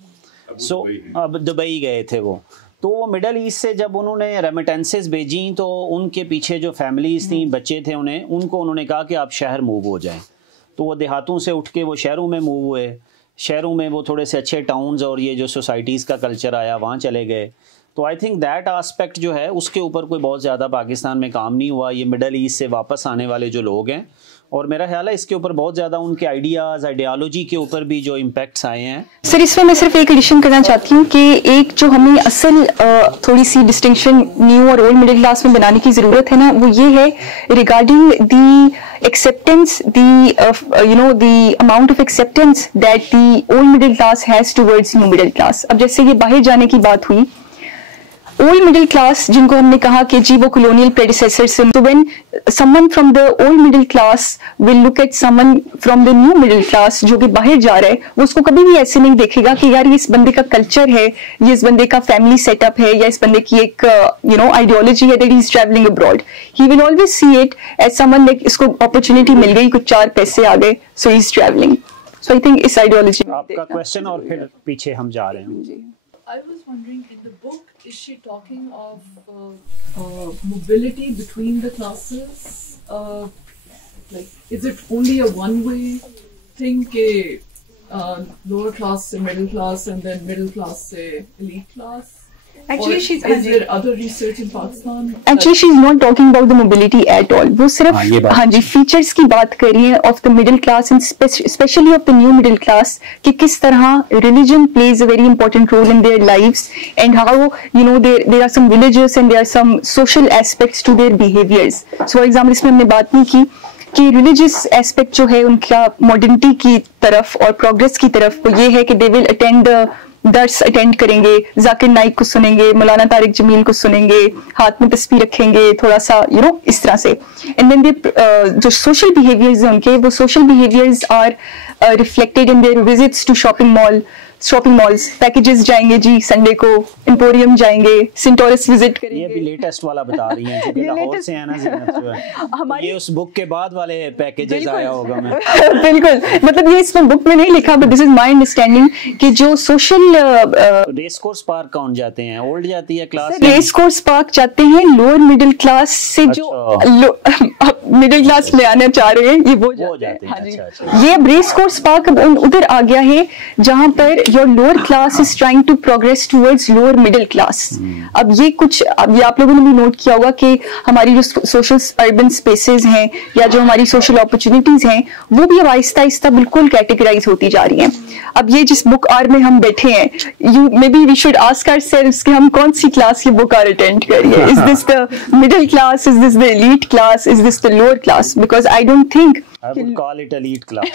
سو اب دبئی گئے تھے وہ. تو وہ مڈل ایسٹ سے جب انہوں نے ریمیٹنسز بھیجیں تو ان کے پیچھے جو فیملیز تھیں, بچے تھے, انہوں نے کہا کہ آپ شہر موو ہو جائیں. تو وہ دیہاتوں سے اٹھ کے وہ شہروں میں موو ہوئے, شہروں میں وہ تھوڑے سے اچھے ٹاؤنز اور یہ جو سوسائٹیز کا کلچر آیا وہاں چلے گئے. تو آئی تھنک دیٹ آسپیکٹ جو ہے اس کے اوپر کوئی بہت زیادہ پاکستان میں کام نہیں ہوا. یہ مڈل ایسٹ سے واپس آنے والے جو لوگ ہیں, اور میرا خیال ہے اس کے اوپر بہت زیادہ ان کے آئیڈیاز, آئیڈیالوجی کے اوپر بھی جو امپیکٹس آئے ہیں. سر اس میں صرف ایک ایڈیشن کرنا چاہتی ہوں کہ ایک جو ہمیں اصل تھوڑی سی ڈسٹنکشن نیو اور اولڈ مڈل کلاس میں بنانے کی ضرورت ہے نا, وہ یہ ہے regarding the acceptance, the amount of acceptance that the old middle class has towards new middle class. اب جیسے یہ باہر جانے کی بات ہوئی, اولڈ مڈل کلاس جن کو ہم نے کہا کہ جی وہ کولونیل پریڈیسیسرز ہیں, تو when someone from the old middle class will look at someone from the new middle class جو کہ باہر جا رہا ہے, وہ اس کو کبھی بھی ایسے نہیں دیکھے گا کہ یار یہ اس بندے کا کلچر ہے, یہ اس بندے کا فیملی سیٹ اپ ہے, یا اس بندے کی ایک آئیڈیالوجی ہے that he is traveling abroad. He will always see it as someone like اس کو اپرچونٹی مل گئی, کچھ 4 پیسے آ گئے, so he is traveling. So I think اس آئیڈیالوجی آپ کا کویسچن, اور پھر پیچھے ہم جا رہے ہیں. I was wondering, in the book, is she talking of mobility between the classes? Like, is it only a one-way thing, lower class se middle class and then middle class se elite class? Actually, is there other research in Pakistan? Actually, she's not talking about the mobility at all. وہ صرف ہاں جی features کی بات کر رہی ہیں of the middle class and especially of the new middle class, کہ کس طرح religion plays a very important role in their lives, and how there are some villages and there are some social aspects to their behaviors. So for example اس میں ہم نے بات نہیں کی کہ ریلیجیس ایسپیکٹ جو ہے ان کا ماڈرنٹی کی طرف اور پروگرس کی طرف, وہ یہ ہے کہ دے ول اٹینڈ درس اٹینڈ کریں گے, ذاکر نائک کو سنیں گے, مولانا طارق جمیل کو سنیں گے, ہاتھ میں تسبیح رکھیں گے تھوڑا سا اس طرح سے. اینڈ دین جو سوشل بیہیویئرز ہیں ان کے, وہ social behaviours are reflected in their visits to shopping malls. Packages جائیں گے جی سنڈے کو, امپوریم جائیں گے, سینٹورس وزٹ کریں گے. یہ بھی لیٹسٹ والا بتا رہی ہیں جو کہ لاہور سے ہے نا زینت جو ہے, یہ اس بک کے بعد والے پیکیجز آیا ہوگا. میں بالکل, مطلب یہ اس میں بک میں نہیں لکھا, but this is my understanding کہ جو سوشل ریس کورس پارک کون جاتے ہیں, اولڈ جاتی ہے کلاس, ریس کورس پارک جاتے ہیں لوور مڈل کلاس سے, جو مڈل کلاس لے آنا چاہ رہے ہیں یہ وہ جاتے ہیں. یہ اب ریس کورس پارک اب ادھر آ گیا ہے جہاں پر your lower class is trying to progress towards lower middle class. اب یہ کچھ, اب یہ آپ لوگوں نے بھی نوٹ کیا ہوگا کہ ہماری جو سوشل اربن اسپیسز ہیں یا جو ہماری سوشل اپرچونیٹیز ہیں وہ بھی اب آہستہ آہستہ بالکل کیٹیگرائز ہوتی جا رہی ہیں. اب یہ جس بک آر میں ہم بیٹھے ہیں, maybe we should ask ourselves کہ ہم کون سی کلاس کی بک آر اٹینڈ کر رہی ہے. Is this the middle class? Is this the elite class? Is this the lower class, because I don't think I would call it elite class.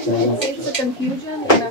It's a confusion in a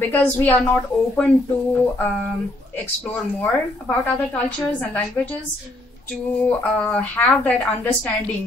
because we are not open to explore more about other cultures and languages, to have that understanding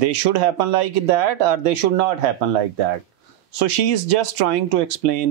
they should happen like that or they should not happen like that. So she is just trying to explain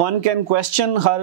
one can question her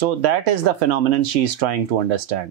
So that is the phenomenon she is trying to understand.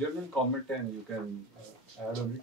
General comment and you can add on it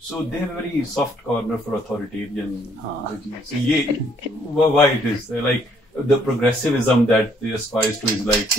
so they have a very soft corner for authoritarian regimes. So yeah, why it is like the progressivism that they aspire to is like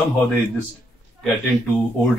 somehow they just get into old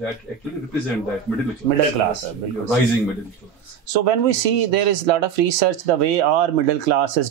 that actually represent that middle class, rising middle class. So when we see there is lot of research the way our middle class is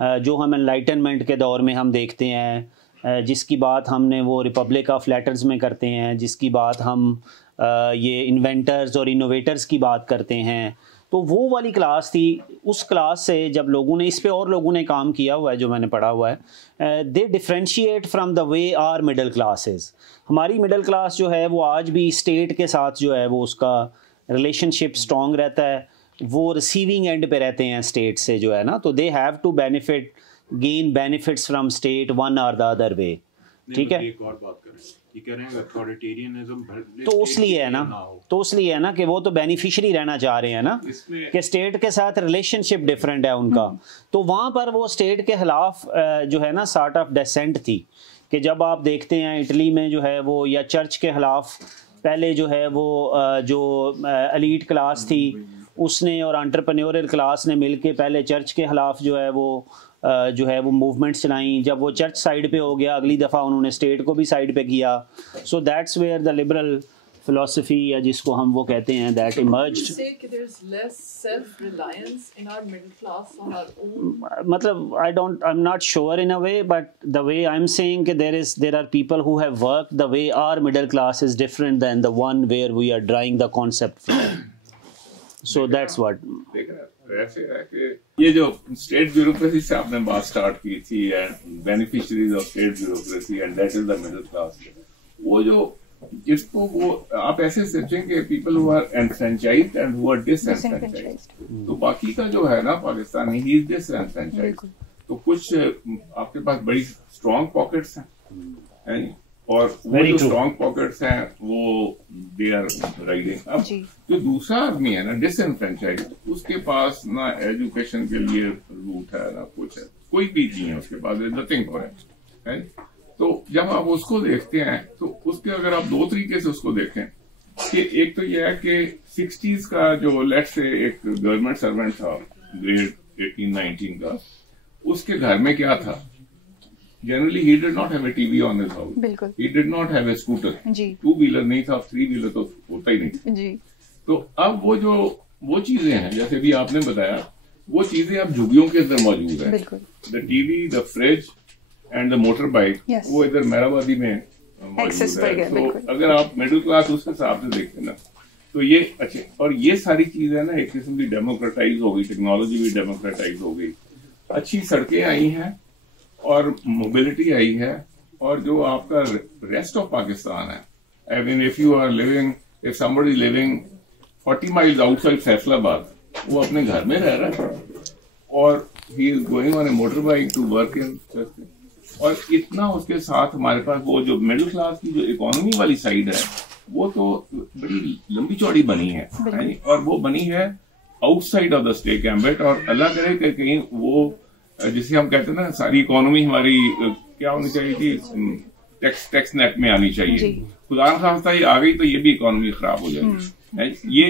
جو ہم enlightenment کے دور میں ہم دیکھتے ہیں، جس کی بات ہم نے وہ ریپبلک آف لیٹرز میں کرتے ہیں، جس کی بات ہم یہ انوینٹرز اور انوویٹرز کی بات کرتے ہیں، تو وہ والی کلاس تھی. اس کلاس سے جب لوگوں نے اس پہ اور لوگوں نے کام کیا ہوا ہے جو میں نے پڑھا ہوا ہے، they differentiate from the way our middle classes. ہماری مڈل کلاس جو ہے وہ آج بھی اسٹیٹ کے ساتھ جو ہے وہ اس کا ریلیشن شپ اسٹرانگ رہتا ہے، وہ ریسیونگ اینڈ پہ رہتے ہیں اسٹیٹ سے جو ہے نا، تو they have to benefit gain benefits from state one or the other way. ٹھیک ہے، تو اس لیے ہے نا کہ وہ تو بینیفیشری رہنا چاہ رہے ہیں نا کہ اسٹیٹ کے ساتھ ریلیشن شپ ڈفرینٹ ہے ان کا. تو وہاں پر وہ اسٹیٹ کے خلاف جو ہے نا سارٹ آف ڈیسینٹ تھی کہ جب آپ دیکھتے ہیں اٹلی میں جو ہے وہ، یا چرچ کے خلاف پہلے جو ہے وہ جو ایلیٹ کلاس تھی اس نے اور انٹرپرینیورل کلاس نے مل کے پہلے چرچ کے خلاف جو ہے وہ موومنٹس چلائیں. جب وہ چرچ سائڈ پہ ہو گیا اگلی دفعہ انہوں نے اسٹیٹ کو بھی سائڈ پہ کیا. So that's where the liberal philosophy یا جس کو ہم وہ کہتے ہیں دیٹ ایمرجڈ. مطلب I am not sure in a way, but the way I am seeing کہ there are people who have work the way our middle class is different than the one where we are drawing the concept from. So that's what. ایسے ہے کہ یہ جو state bureaucracy سے آپ نے بات اسٹارٹ کی تھی، beneficiaries of state bureaucracy and that is the middle class, وہ جو جس کو وہ آپ ایسے سوچیں کہ people who are enfranchised and who are disenfranchised, تو باقی کا جو ہے نا پاکستانی ہی از ڈس انفرینچائزڈ. تو کچھ آپ کے پاس بڑی اسٹرانگ پاکٹس ہیں اور وہ جو اسٹرانگ پاکٹس ہیں وہ دے آر رائڈنگ. اب جو دوسرا آدمی ہے نا ڈس انفرینچائز، اس کے پاس نہ ایجوکیشن کے لیے روٹ ہے نہ کچھ ہے، کوئی بھی نہیں ہے اس کے پاس، نتھنگ فار اٹ. تو جب آپ اس کو دیکھتے ہیں تو اس کے اگر آپ دو طریقے سے اس کو دیکھیں کہ ایک تو یہ ہے کہ 60s کا جو لیٹ سے ایک گورنمنٹ سروینٹ تھا گریڈ 18-19 کا، اس کے گھر میں کیا تھا؟ Generally, he did not have a TV on his house. بالکل. He did not have a scooter. G. 2-wheeler نہیں تھا، 3-wheeler تو ہوتا ہی نہیں. جی. تو اب وہ چیزیں ہیں جیسے بھی آپ نے بتایا، وہ چیزیں اب جھگیوں کے اندر موجود ہیں. بالکل. The T V, the fridge and the motor bike, وہ ادھر مہرآبادی میں موجود ہے. تو اگر آپ مڈل کلاس اس کے حساب سے دیکھیں نا تو یہ اچھے، اور یہ ساری چیزیں نا ایک قسم کی ڈیموکریٹائز ہو گئی، ٹیکنالوجی بھی ڈیموکریٹائز ہو گئی، اچھی سڑکیں آئی ہیں اور موبلٹی آئی ہے. اور جو آپ کا ریسٹ آف پاکستان ہے، I mean, if you are living, if somebody is living 40 miles outside Faisal آباد، وہ اپنے گھر میں رہ رہا ہے اور he is going on a motorbike to work in. اور اتنا اس کے ساتھ ہمارے پاس وہ جو مڈل کلاس کی جو اکانومی والی سائڈ ہے وہ تو بڑی لمبی چوڑی بنی ہے، اور وہ بنی ہے out side of the state ambit. اور اللہ کرے کہ کہیں وہ جسے ہم کہتے ہیں نا ساری اکانومی ہماری کیا ہونی چاہیے تھی، ٹیکس نیٹ میں آنی چاہیے. خدا نخواستہ یہ آ گئی تو یہ بھی اکانومی خراب ہو جائے گی. یہ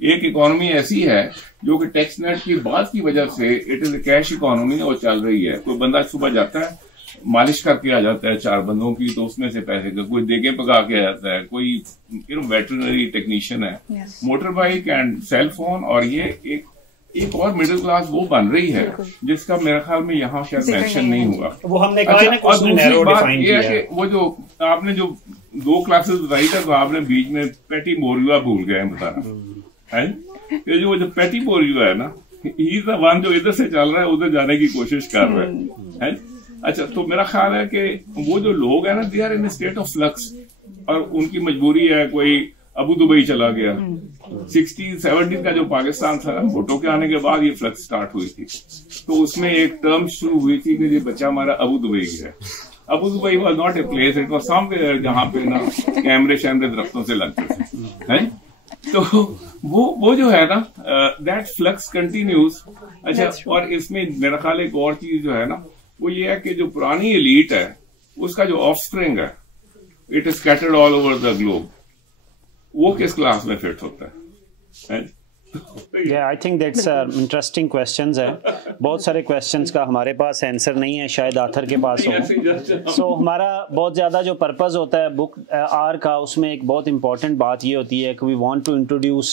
ایک اکانومی ایسی ہے جو کہ ٹیکس نیٹ کی بات کی وجہ سے it is a cash economy اور چل رہی ہے. کوئی بندہ صبح جاتا ہے مالش کر کے آ جاتا ہے 4 بندوں کی، تو اس میں سے پیسے کا کوئی دیگیں پکا کے آ جاتا ہے، کوئی ویٹرنری ٹیکنیشین ہے، motorbike and cell phone. اور یہ ایک اور مڈل کلاس وہ بن رہی ہے جس کا میرے خیال میں یہاں شاید مینشن نہیں ہوا. اور دوسری بات یہ ہے کہ وہ جو آپ نے جو 2 کلاسز بتائی تھا تو آپ نے بیچ میں پیٹی بوریوا بھول گئے بتانا. جو پیٹی بوریوا ہے نا، ہی از دا ون جو ادھر سے چل رہا ہے ادھر جانے کی کوشش کر رہا ہے. اچھا، تو میرا خیال ہے کہ وہ جو لوگ ہیں نا they are in state of flux, اور ان کی مجبوری ہے. کوئی ابو دبئی چلا گیا. 60-70 کا جو پاکستان تھا بھٹو کے آنے کے بعد یہ فلکس سٹارٹ ہوئی تھی، تو اس میں ایک ٹرم شروع ہوئی تھی کہ یہ بچہ ہمارا ابو دبئی گیا. Abu Dhabi was not a place, it was somewhere جہاں پہ نا کیمرے شیمرے درختوں سے لگتے تھے. تو وہ جو ہے نا دیٹ فلکس کنٹینیوز. اچھا، اور اس میں میرا خیال ایک اور چیز جو ہے نا وہ یہ ہے کہ جو پرانی ایلیٹ ہے اس کا جو آف اسپرنگ ہے it is scattered all over the globe, وہ کس کلاس میں فٹ ہوتا ہے؟ Yeah, I think that's interesting questions ہے. بہت سارے questions کا ہمارے پاس آنسر نہیں ہے، شاید آتھر کے پاس ہو. سو ہمارا بہت زیادہ جو پرپز ہوتا ہے بک آر کا، اس میں ایک بہت امپورٹنٹ بات یہ ہوتی ہے کہ we want to introduce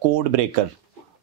Code Breaker,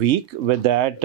week. With that,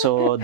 So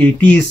80s,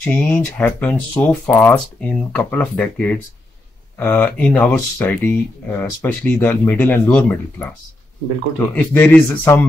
change happened so fast in couple of decades in our society, especially the middle and lower middle class. So if there is some